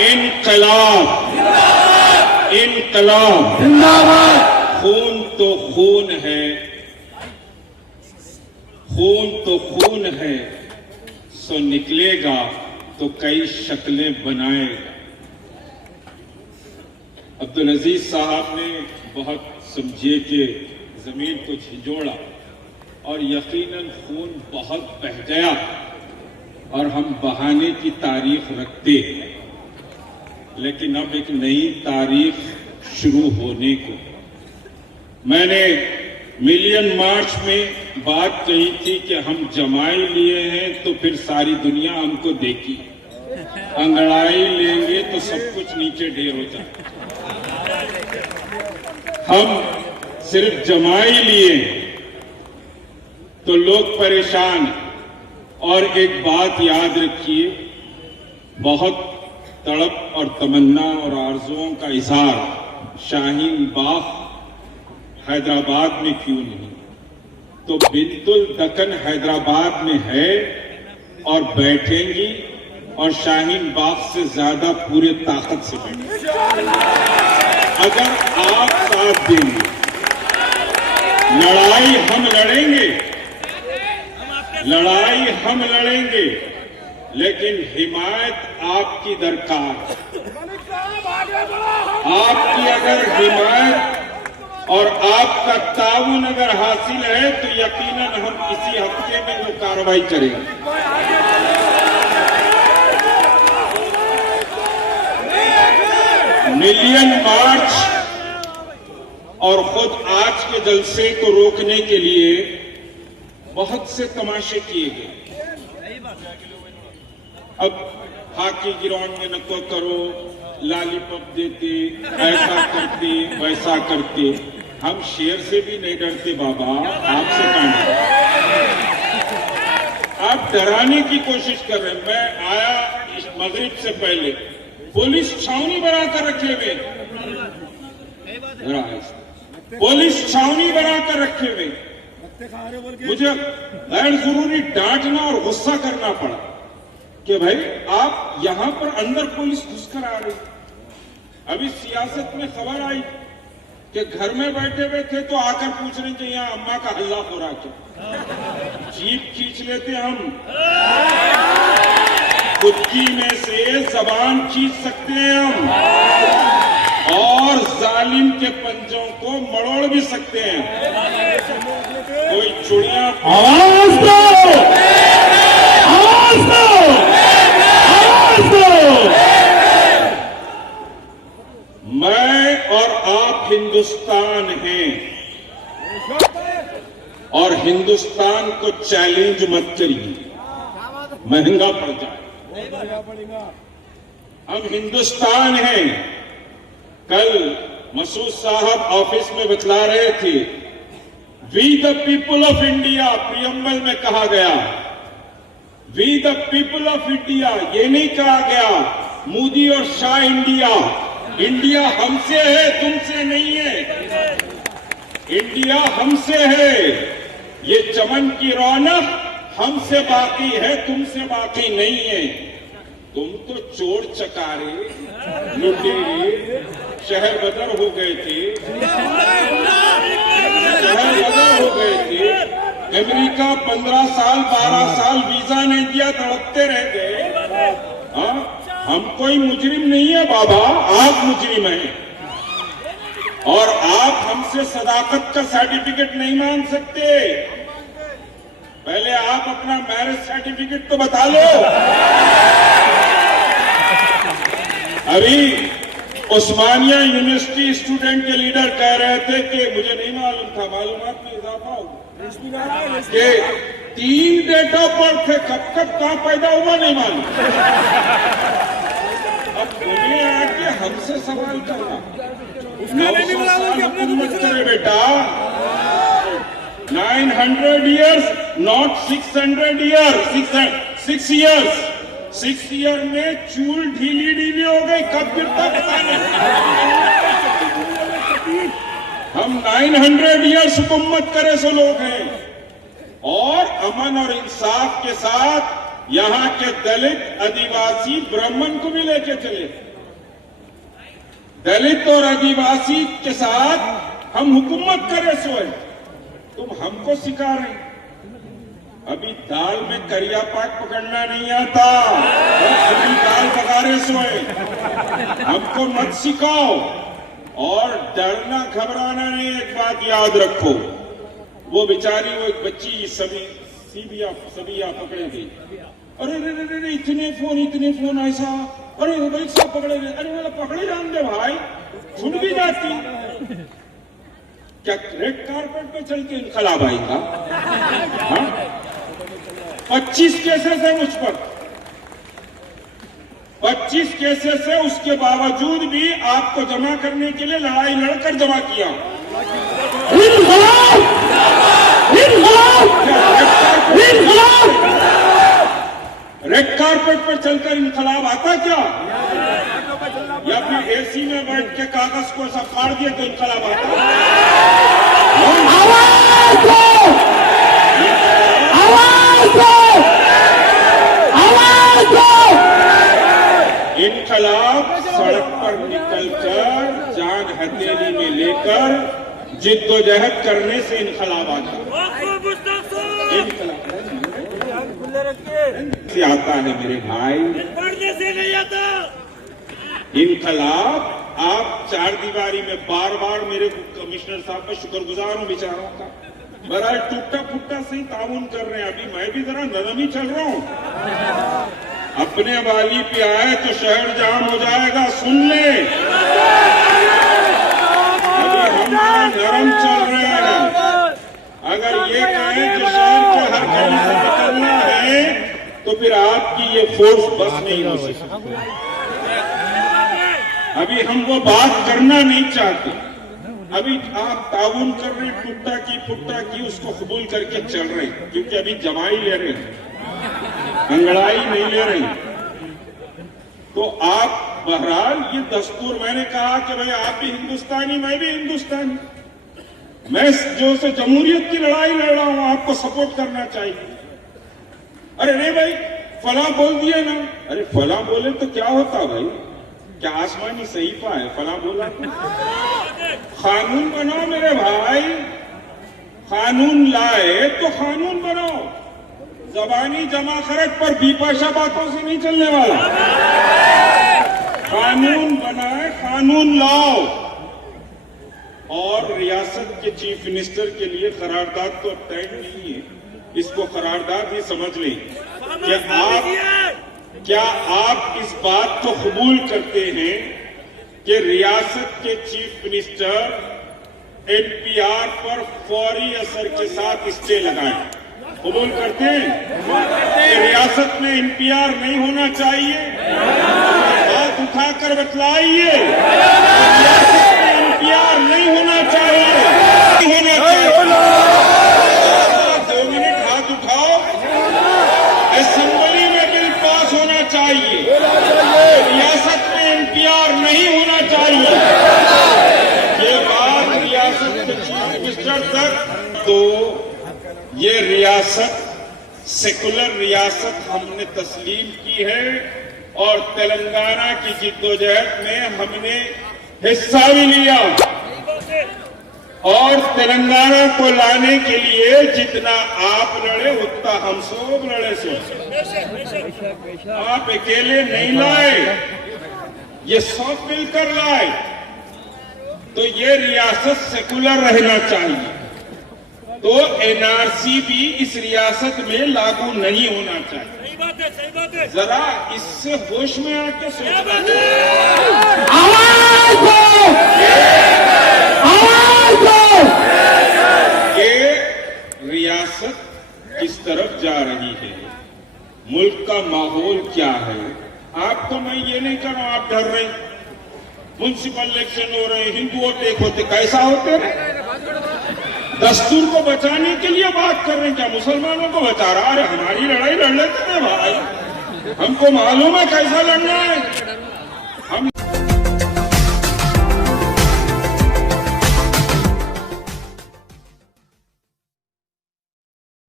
इनकलाब, इनकलाब जिंदाबाद। खून तो खून है, खून तो खून है, सो निकलेगा तो कई शक्लें बनाएगा। अब्दुल अजीज साहब ने बहुत समझिए कि जमीन को झिंझोड़ा और यकीनन खून बहुत बह गया और हम बहाने की तारीख रखते हैं, लेकिन अब एक नई तारीख शुरू होने को। मैंने मिलियन मार्च में बात कही थी कि हम जमाई लिए हैं तो फिर सारी दुनिया हमको देखी, अंगड़ाई लेंगे तो सब कुछ नीचे ढेर हो जाए। हम सिर्फ जमाई लिए तो लोग परेशान हैं। और एक बात याद रखिए, बहुत तड़प और तमन्ना और आरजुओं का इजहार शाहीन बाग हैदराबाद में क्यों नहीं, तो बिंतुल दक्कन हैदराबाद में है और बैठेंगी और शाहीन बाग से ज्यादा पूरे ताकत से बैठेंगी। अगर आप साथ देंगे, लड़ाई हम लड़ेंगे, लड़ाई हम लड़ेंगे, लेकिन हिमायत आपकी दरकार है। आपकी अगर हिमायत और आपका ताउन अगर हासिल है तो यकीनन हम इसी हफ्ते में वो कार्रवाई करेंगे। मिलियन मार्च और खुद आज के जलसे को रोकने के लिए बहुत से तमाशे किए गए। अब हॉकी ग्राउंड में नको करो, लॉलीपॉप देते, ऐसा करते वैसा करते। हम शेर से भी नहीं डरते बाबा, आपसे कहां? आप डराने की कोशिश कर रहे हैं। मैं आया इस मगरिब से पहले, पुलिस छावनी बनाकर रखे हुए, पुलिस छावनी बनाकर रखे हुए। मुझे गैर जरूरी डांटना और गुस्सा करना पड़ा कि भाई आप यहां पर अंदर पुलिस घुसकर आ रही। अभी सियासत में खबर आई कि घर में बैठे हुए थे तो आकर पूछ रहे कि यहां अम्मा का हल्ला हो रहा क्या। जीप खींच लेते हम, कुत्ती में से जबान खींच सकते हैं हम, और जालिम के पंजों को मरोड़ भी सकते हैं। कोई चुड़िया आवाज दो, आवाज दो, आवाज दो। मैं और आप हिंदुस्तान हैं और हिंदुस्तान को चैलेंज मत करिए, महंगा पड़ जाए। हम हिंदुस्तान हैं। कल मसूद साहब ऑफिस में बतला रहे थे, we the people of India preamble में कहा गया, we the people of India. ये नहीं कहा गया मोदी और शाह इंडिया। इंडिया हमसे है, तुमसे नहीं है। इंडिया हमसे है। ये चमन की रौनक हमसे बाकी है, तुमसे बाकी नहीं है। तुम तो चोर चकारे लुटेरे शहर बदर हो गए थे, शहर बदर हो गए थे। अमेरिका 15 साल 12 साल वीजा नहीं दिया, तड़पते रह गए। हम कोई मुजरिम नहीं है बाबा, आप मुजरिम हैं। और आप हमसे सदाकत का सर्टिफिकेट नहीं मांग सकते। पहले आप अपना मैरिज सर्टिफिकेट तो बता लो। अभी उस्मानिया यूनिवर्सिटी स्टूडेंट के लीडर कह रहे थे कि मुझे नहीं मालूम था, मालूमात में इजाफा होगा कि 3 डेट ऑफ बर्थ थे, कब कहां पैदा हुआ नहीं मालूम। अब बोलिए आके हमसे सवाल करना, हुकूमत करे बेटा। 900 years, not 600 years, 6 years। 6 year में चूल ढीली ढीली हो गई, कब गिरता पता नहीं। हम 900 ईयर्स हुकूमत करे सो लोग हैं और अमन और इंसाफ के साथ यहां के दलित, आदिवासी, ब्राह्मण को भी लेके चले। दलित और आदिवासी के साथ हम हुकूमत करें सोए, तुम हमको सिखा रहे। अभी दाल में करिया पाक पकड़ना नहीं आता, अभी दाल पकारे सोए। हमको मत सिखाओ और डरना घबराना नहीं। एक बात याद रखो, वो बेचारी वो एक बच्ची सभी पकड़े गई। अरे रे रे रे इतने फोन ऐसा, अरे भाई सब पकड़े गए। अरे मेरा पकड़े जान दे भाई, छूट भी जाती। क्या रेड कारपेट पे चल के इनकलाब आएगा? 25 केसेस है मुझ पर, 25 केसेस है। उसके बावजूद भी आपको जमा करने के लिए लड़ाई लड़कर जमा किया। रेड कारपेट पर चलकर इनकलाब आता क्या? या फिर एसी में बैठ के कागज को ऐसा फाड़ दिया तो इनकलाब आता? इनकलाब सड़क पर निकलकर जान हथेली में लेकर जिद्दोजहद करने से इनकलाब आता से आता है मेरे भाई, पढ़ने से नहीं आता। इनकलाब आप चार दीवारी में बार बार मेरे कमिश्नर साहब का शुक्रगुजार हूं बेचारों का, बड़ा टूटा फुट्टा से ही ताउन कर रहे हैं। अभी मैं भी जरा नरम ही चल रहा हूं। अपने वाली पे आए तो शहर जाम हो जाएगा, सुन ले। अभी हम नरम चल रहे हैं। अगर ये कहें कि शहर के हर गली से निकलना है तो फिर आपकी ये फोर्स बस नहीं हो सकती। अभी हम वो बात करना नहीं चाहते। अभी आप ताउन कर रहे हैं, टुट्टा की फुट्टा की उसको कबूल करके चल रहे हैं, क्योंकि अभी जमाई ले रहे हैं, अंगड़ाई नहीं ले रहे हैं। तो आप बहरहाल ये दस्तूर, मैंने कहा कि भाई आप भी हिंदुस्तानी, मैं भी हिंदुस्तानी, मैं जो से जमहूरियत की लड़ाई लड़ रहा हूं, आपको सपोर्ट करना चाहिए। अरे नहीं भाई फला बोल दिए ना, अरे फला बोले तो क्या होता भाई, क्या आसमानी सहीफा है फला बोला तो? कानून बनाओ मेरे भाई, कानून लाए तो कानून बनाओ। जबानी जमा खरच पर बीपाशा बातों से नहीं चलने वाला। कानून बनाए, कानून लाओ। और रियासत के चीफ मिनिस्टर के लिए करारदाद तो तय नहीं है, इसको करारदाद ही समझ लें। क्या आप इस बात को कबूल करते हैं कि रियासत के चीफ मिनिस्टर एनपीआर पर फौरी असर के साथ स्टे लगाएं? कबूल करते हैं कि रियासत में एनपीआर नहीं होना चाहिए? हाथ उठाकर बतलाइए, रियासत में एनपीआर नहीं होना चाहिए, नहीं होना चाहिए। 2 मिनट हाथ उठाओ। असेंबली में बिल पास होना चाहिए, रियासत में एनपीआर नहीं होना चाहिए। ये बात रियासत के चीफ मिनिस्टर तक, तो ये रियासत सेकुलर रियासत हमने तस्लीम की है और तेलंगाना की जिद्दोजहद में हमने हिस्सा भी लिया। और तेलंगाना को लाने के लिए जितना आप लड़े उतना हम सब लड़े से। आप अकेले नहीं लाए, ये सब मिलकर लाए। तो ये रियासत सेकुलर रहना चाहिए, तो एनआरसी भी इस रियासत में लागू नहीं होना चाहिए। सही बात है, सही बात है। जरा इससे होश में आके सोचना कि रियासत किस तरफ जा रही है, मुल्क का माहौल क्या है। आपको मैं ये नहीं कर रहा हूं, आप डर रहे, म्युनिसिपल इलेक्शन हो रहे, हिंदू वोट एक होते, कैसा होते रहे? दस्तूर को बचाने के लिए बात कर रहे हैं, क्या मुसलमानों को बचा रहा? अरे हमारी लड़ाई लड़ लेते थे भाई, हमको मालूम है कैसा लड़ना है।